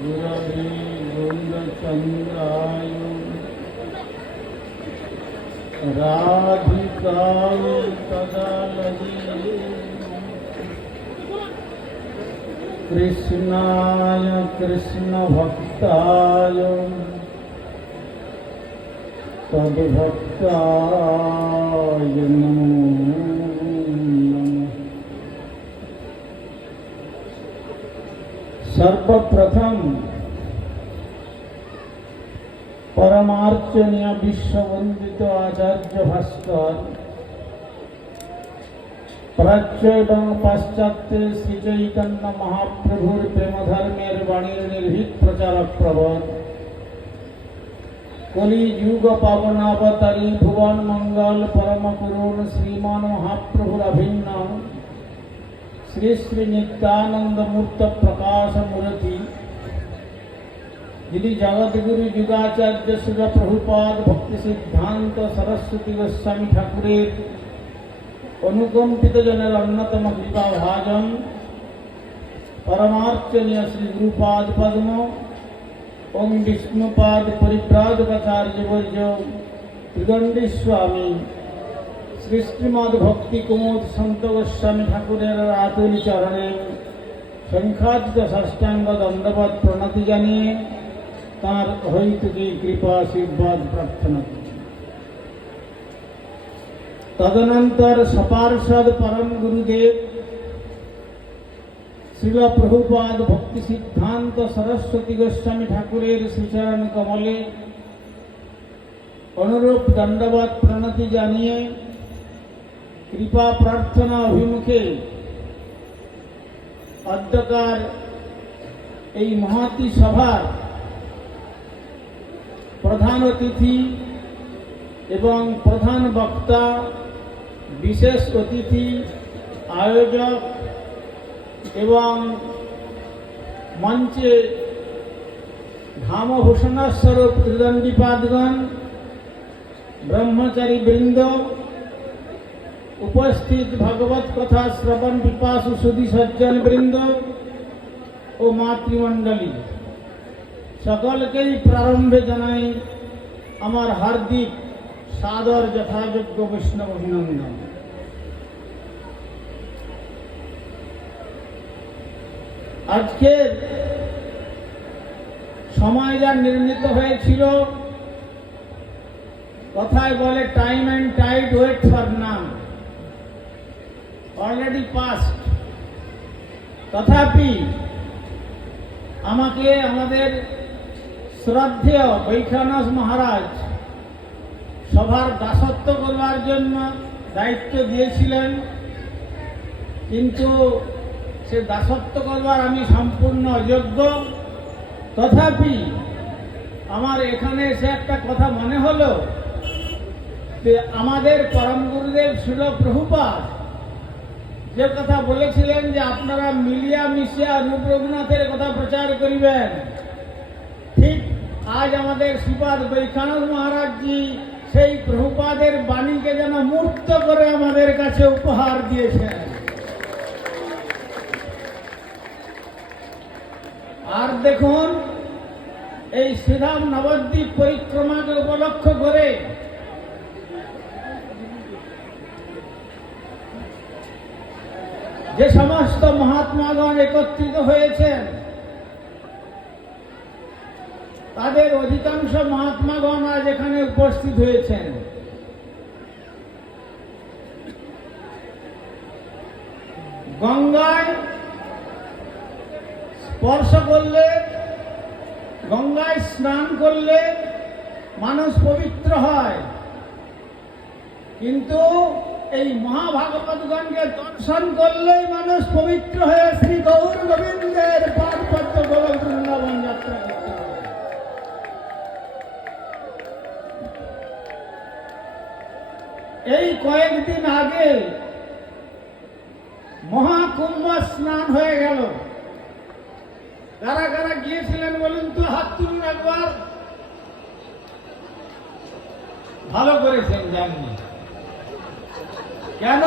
गुरवे गौरचन्द्राय राधिकाय तदालये कृष्णाय कृष्णभक्ताय। तद्भक्ताय नमो সর্বপ্রথম પરમાર્ચનીય વિશ્વવંદિત আচার্য ભાસ્કર প্রাচ্য এবং পাশ্চাত্যে শ্রী চৈতন্য মহাপ্রভুর প্রেমধর্মের বাণীর নির্ভীত প্রচারক প্রবণ কলি যুগ পাবনাবতারী ভুবন মঙ্গল পরম করুণ শ্রীমান মহাপ্রভুর অভিন্ন। শ্রী শ্রী নিত্যানন্দ মূর্ত প্রকাশ মূর্তি যিনি জগৎগুরু যুগাচার্য শিব প্রভুপাদ ভক্তি সিদ্ধান্ত সরস্বতী গোস্বামী ঠাকুরের অনুকম্পিত জনের অন্যতম কৃপা ভাজন পরমার্চনীয় শ্রী গুরুপাদ পদ্ম ওম বিষ্ণুপাদ পরিব্রাজকাচার্যবর্য ত্রিদণ্ডী স্বামী শ্রী শ্রীমদ ভক্তি কুমোদ সন্ত গোস্বামী ঠাকুরের আতুল চরণে সংখ্যাদিত ষষ্ঠাঙ্গ দণ্ডবাদ প্রণতি জানিয়ে তাঁর হইতুকি কৃপা আশীর্বাদ প্রার্থনা তদনন্তর সপার্ষদ পরম গুরুদেব শিল প্রভুপাদ ভক্তি সিদ্ধান্ত সরস্বতী গোস্বামী ঠাকুরের শ্রীচরণ কমলে অনুরূপ দণ্ডবাদ প্রণতি জানিয়ে কৃপা প্রার্থনা অভিমুখে অদ্যকার এই মহাতি সভার প্রধান অতিথি এবং প্রধান বক্তা, বিশেষ অতিথি, আয়োজক এবং মঞ্চে ধামভূষণস্বরূপ ত্রিদণ্ডীপাদগণ ব্রহ্মচারী বৃন্দ উপস্থিত ভগবত কথা শ্রবণ পিপাসু সুধী সজ্জন বৃন্দ ও মাতৃমণ্ডলী। সকলকেই প্রারম্ভে জানাই আমার হার্দিক সাদর যথাযোগ্য বৈষ্ণব অভিনন্দন। আজকের সময় যা নির্মিত হয়েছিল, কথায় বলে time and tide wait for none already past তথাপি আমাকে আমাদের শ্রদ্ধেয় বৈখানস মহারাজ সভার দাসত্ব করবার জন্য দায়িত্ব দিয়েছিলেন, কিন্তু সে দাসত্ব করবার আমি সম্পূর্ণ অযোগ্য। তথাপি আমার এখানে এসে একটা কথা মনে হলো যে আমাদের পরম গুরুদেব শিল প্রভুপাত যে কথা বলেছিলেন যে আপনারা মিলিয়া মিশিয়া রূপ রঘুনাথের কথা প্রচার করিবেন। ঠিক আজ আমাদের শ্রীপাদ বৈখানন্দ মহারাজজি সেই প্রভুপাদের বাণীকে যেন মূর্ত করে আমাদের কাছে উপহার দিয়েছেন। আর দেখুন, এই শ্রীরাম নবদ্বীপ পরিক্রমাকে উপলক্ষ করে যে সমস্ত মহাত্মাগণ একত্রিত হয়েছেন, তাদের অধিকাংশ মহাত্মাগণ আজ এখানে উপস্থিত হয়েছেন। গঙ্গায় স্পর্শ করলে, গঙ্গায় স্নান করলে মানুষ পবিত্র হয়। কিন্তু এই মহাভাগবতগণকে দর্শন করলেই মানুষ পবিত্র হয়ে শ্রী গৌর গোবিন্দের পাদপত্র গোলক বৃন্দাবন যাত্রা এই কয়েকদিন আগে মহাকুম্ভ স্নান হয়ে গেল। কারা কারা গিয়েছিলেন বলুন তো? হাত তুলুন একবার। ভালো করেছেন, জাননি। কেন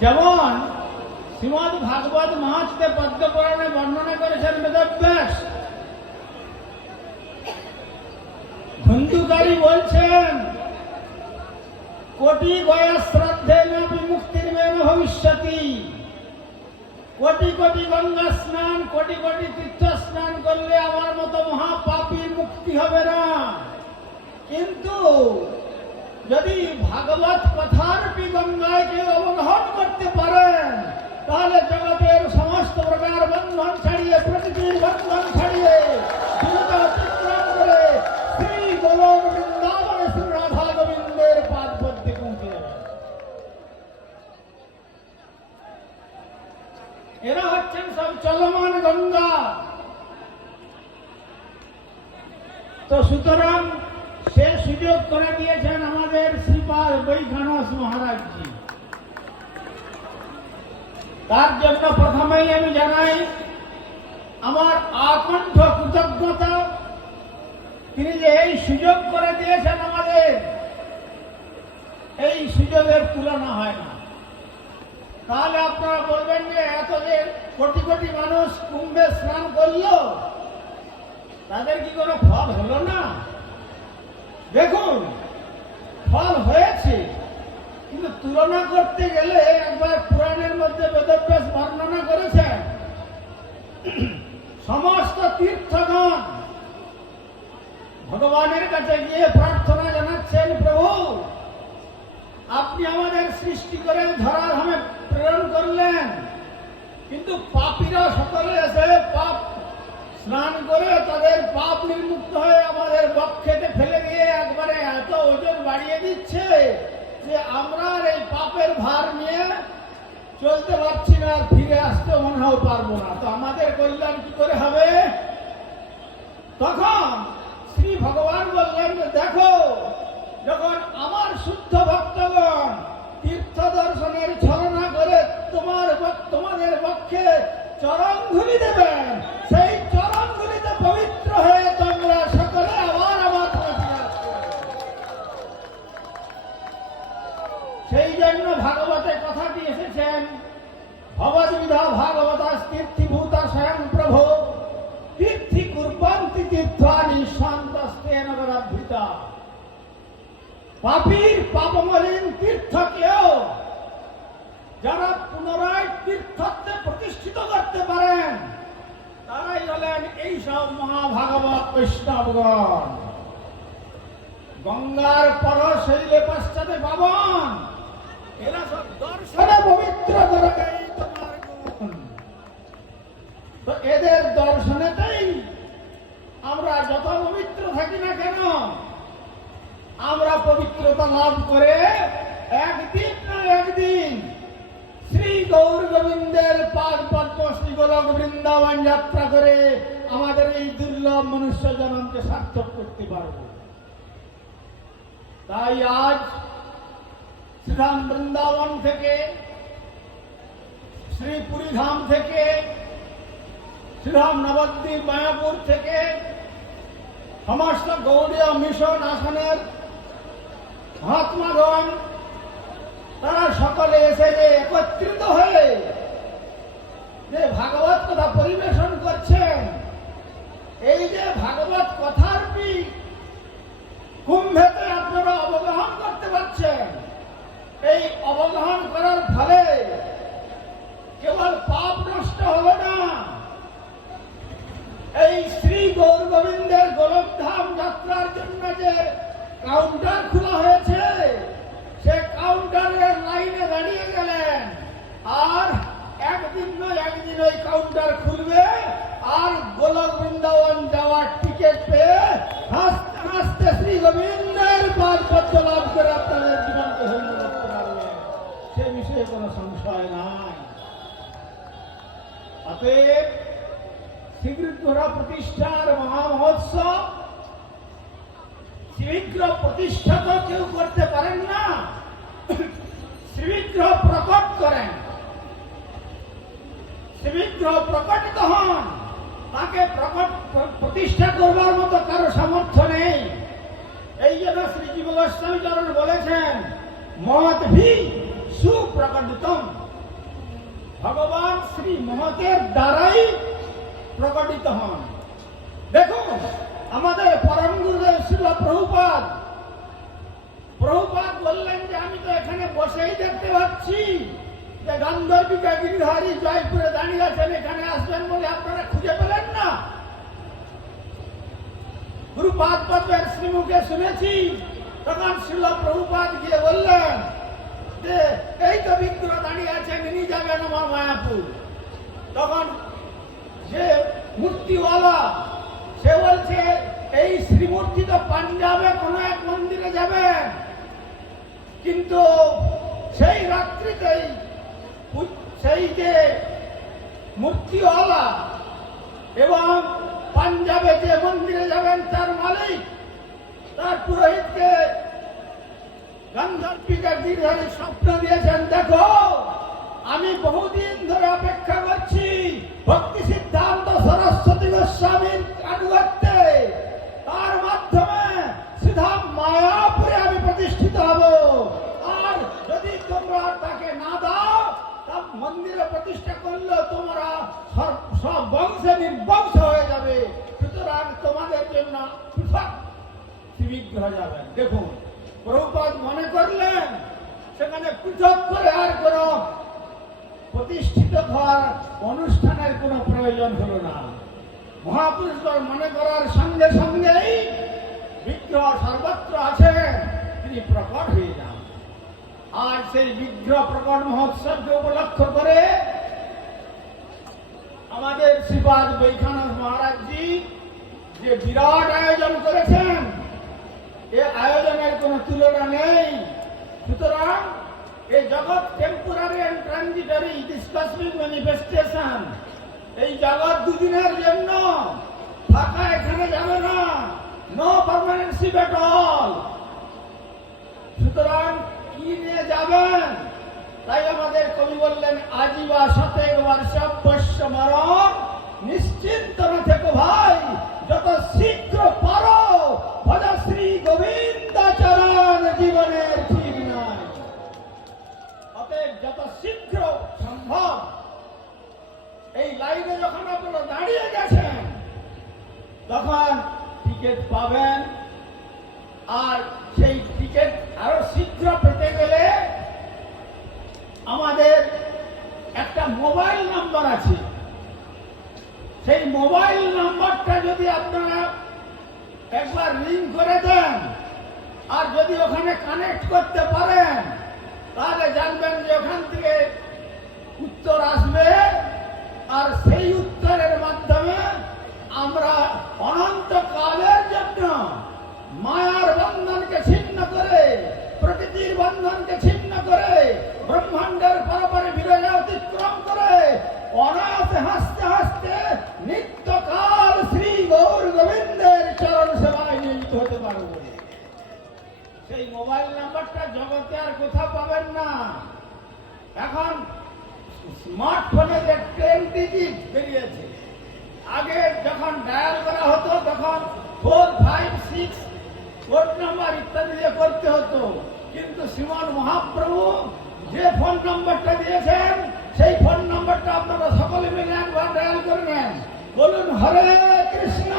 যেমন শ্রীমদ ভাগবত মহাত্মে পদ্ম পুরাণে বর্ণনা করেছেন বেদব্যাস ধন্দুকারী বলছেন কোটি গয়া শ্রদ্ধে না বিমুক্তির মেন ভবিষ্যতি কোটি কোটি গঙ্গা স্নান কোটি কোটি তীর্থ স্নান করলে আমার মতো মহাপাপী মুক্তি হবে না কিন্তু যদি ভাগবত কথার গঙ্গায় কেউ অবগাহন করতে পারেন তাহলে জগতের সমস্ত প্রকার বন্ধন ছাড়িয়ে, প্রকৃতির বন্ধন ছাড়িয়ে শ্রী গোলক বৃন্দাবনে শ্রী রাধা গোবিন্দের এরা হচ্ছেন সব চলমান গঙ্গা। তো সুতরাং সে সুযোগ করে দিয়েছেন বৈখানস মহারাজজি তার জন্য প্রথমেই আমি জানাই আমার আকণ্ঠ কৃতজ্ঞতা তিনি যে এই সুযোগ করে দিয়েছেন আমাদের এই সুযোগের তুলনা হয় না তাহলে আপনারা বলবেন যে এত যে কোটি কোটি মানুষ কুম্ভে স্নান করল তাদের কি কোনো ফল হলো না দেখুন ফল হয়েছে কিন্তু তুলনা করতে গেলে একবার পুরাণের মধ্যে বেদব্যাস বর্ণনা করেছেন সমস্ত তীর্থগণ ভগবানের কাছে গিয়ে প্রার্থনা জানাচ্ছেন, প্রভু, আপনি আমাদের সৃষ্টি করে ধরার হামে প্রেরণ করলেন। কিন্তু পাপীরা সকলে এসে পাপ স্নান করে তাদের পাপ নির্মুক্ত হয়ে আমাদের বক্ষেতে ফেলে দিয়ে একবারে এত ওজন বাড়িয়ে দিচ্ছে। যে আমরা এই পাপের ভার নিয়ে চলতে পারছি না আর ফিরে আসতে মনে হয় পারব না। তো আমাদের কল্যাণ কি করে হবে? তখন শ্রী ভগবান বললেন, দেখো, যখন আমার শুদ্ধ ভক্তগণ তীর্থ দর্শনের ছলনা করে তোমার তোমাদের পক্ষে চরণধুলি দেবেন সেই চরণধুলিতে পবিত্র হয়ে তোমরা সকলে আবার আমার কাছে আসবে। সেই জন্য ভাগবতে কথাটি এসেছেন ভগবদ্বিধা ভাগবতা তীর্থিভূতা স্বয়ং প্রভু তীর্থি কুর্বন্তি তীর্থানি শান্তস্তেন গরাভৃতা পাপীর পাপমলিন তীর্থকেও যারা পুনরায় তীর্থত্বে প্রতিষ্ঠিত করতে পারেন, তারাই হলেন এইসব মহাভাগবত বৈষ্ণবগণ গঙ্গার পর শৈলে পশ্চাতে পাবন এরা সব দর্শনে পবিত্র করে এই তোমার গুণ। তো এদের দর্শনেতেই আমরা যত পবিত্র থাকি না কেন? আমরা পবিত্রতা লাভ করে একদিন না একদিন শ্রী গৌর গোবিন্দের পাদ পদ্ম শ্রী গোলক বৃন্দাবন যাত্রা করে আমাদের এই দুর্লভ মনুষ্য জনমকে সার্থক করতে পারব। তাই আজ শ্রীরাম বৃন্দাবন থেকে শ্রী পুরীধাম থেকে শ্রীরাম নবদ্বীপ মায়াপুর থেকে সমস্ত গৌড়ীয় মিশন আসনের মহাত্মাগণ তারা সকলে এসে যে একত্রিত হয়ে যে ভাগবত কথা পরিবেশন করছেন, এই যে ভাগবত কথার কি কুম্ভেতে আপনারা অবগাহন করতে পারছেন এই অবগাহন করার ফলে কেবল পাপ নষ্ট হলো না এই শ্রী গৌর গোবিন্দের গোলকধাম যাত্রার জন্য যে কাউন্টার খোলা হয়েছে সে কাউন্টারের লাইনে দাঁড়িয়ে গেলেন আর একদিন নয় একদিন ওই কাউন্টার খুলবে আর গোলক বৃন্দাবন যাওয়ার টিকিট পেয়ে হাসতে হাসতে শ্রী গোবিন্দের পদ্ম লাভ করে আপনাদের জীবনকে ধন্য করতে পারবেন সে বিষয়ে কোনো সংশয় নাই। অতএব শ্রীবৃদ্ধরা প্রতিষ্ঠার মহামহোৎসব শ্রীবিগ্রহ প্রতিষ্ঠা তো কেউ করতে পারেন না। শ্রীবিগ্রহ প্রকট করেন। শ্রীবিগ্রহ প্রকটিত হন। তাকে প্রকট প্রতিষ্ঠা করবার মতো কারও সামর্থ্য এই জন্য শ্রী জীব গোস্বামী চরণ বলেছেন মত ভি সুপ্রকটিতম। ভগবান শ্রী মহতের দ্বারাই প্রকটিত হন। দেখুন, আমাদের পরম গুরুদেব শিল প্রভুপাদ। প্রভুপাদ বললেন যে, আমি তো এখানে বসেই দেখতে পাচ্ছি যে গান্ধর্বিকা গিরিধারী জয়পুরে দাঁড়িয়ে আছেন, এখানে আসবেন বলে আপনারা খুঁজে পেলেন না গুরুপাদ পদ্মের শ্রীমুখে শুনেছি। তখন শিল প্রভুপাদ গিয়ে বললেন যে এই তো বিগ্রহ দাঁড়িয়ে আছেন ইনি যাবেন আমার মায়াপুর তখন যে মূর্তিওয়ালা, সে বলছে, এই শ্রীমূর্তি তো পাঞ্জাবে কোনো এক মন্দিরে যাবেন কিন্তু সেই রাত্রিতেই সেই যে মূর্তিওয়ালা এবং পাঞ্জাবে যে মন্দিরে যাবেন, তার মালিক, তার পুরোহিতকে গান্ধর্বিকা গিরধারী স্বপ্ন দিয়েছেন, দেখো, আমি বহুদিন ধরে অপেক্ষা করছি, ভক্তি সিদ্ধান্ত সরস্বতী গোস্বামীর আনুগত্যে। তার মাধ্যমে সিধা মায়াপুরে আমি প্রতিষ্ঠিত হব। আর যদি তোমরা তাকে না দাও, তার মন্দিরে প্রতিষ্ঠা করলে তোমরা সব- বংশে নির্বংশ হয়ে যাবে। সুতরাং তোমাদের জন্য পৃথক বিগ্রহ যাবেন দেখুন, প্রভুপাদ মনে করলেন, সেখানে পৃথক করে আর কোন প্রতিষ্ঠিত হওয়ার অনুষ্ঠানের কোনো প্রয়োজন হলো না। মহাপুরুষগণ মনে করার সঙ্গে সঙ্গেই বিগ্রহ সর্বত্র আছে, তিনি প্রকট হয়ে যান। আজ সেই বিগ্রহ প্রকট মহোৎসবকে উপলক্ষ করে আমাদের শ্রীপাদ বৈখানন্দ মহারাজজি যে বিরাট আয়োজন করেছেন, এ আয়োজনের কোনো তুলনা নেই। সুতরাং এই জগৎ temporary and transitory this cosmic manifestation এই জগৎ দুদিনের জন্য থাকা এখানে যাবে না নো পারমানেন্সি এট অল সুতরাং কি নিয়ে যাবেন? তাই আমাদের কবি বললেন আজীবা বর্ষ বৈশ্য মরণ। নিশ্চিন্ত না থেকো ভাই, যত শীঘ্র পারো, ভজ শ্রী গোবিন্দ চরণ জীবনের ঠিক নাই। অতএব যত শীঘ্র সম্ভব, এই লাইনে যখন আপনারা দাঁড়িয়ে গেছেন, তখন টিকিট পাবেন। আর সেই টিকিট আরও শীঘ্র পেতে গেলে আমাদের একটা মোবাইল নাম্বার আছে। সেই মোবাইল নাম্বারটা যদি আপনারা একবার লিঙ্ক করে দেন, আর যদি ওখানে কানেক্ট করতে পারেন, তাহলে জানবেন যে ওখান থেকে উত্তর আসবে, আর সেই উত্তরের মাধ্যমে আমরা অনন্তকালের জন্য মায়ার বন্ধনকে ছিন্ন করে, প্রকৃতির বন্ধনকে ছিন্ন করে ব্রহ্মাণ্ডের পরপরে বিরয় অতিক্রম করে অনাথ হাসতে হাসতে নিত্যকাল শ্রী গৌর গোবিন্দের চরণ সেবায় নিয়োজিত হতে পারব। সেই মোবাইল নাম্বারটা জগতে আর কোথাও পাবেন না। এখন স্মার্টফোনে যে টেন ডিজিট বেরিয়েছে, আগে যখন ডায়াল করা হতো, তখন four five six code number ইত্যাদি দিয়ে করতে হতো। কিন্তু শ্রীমান মহাপ্রভু যে ফোন নম্বরটা দিয়েছেন, সেই ফোন নম্বরটা আপনারা সকলে মিলে একবার ডায়াল করে বলুন, হরে কৃষ্ণ।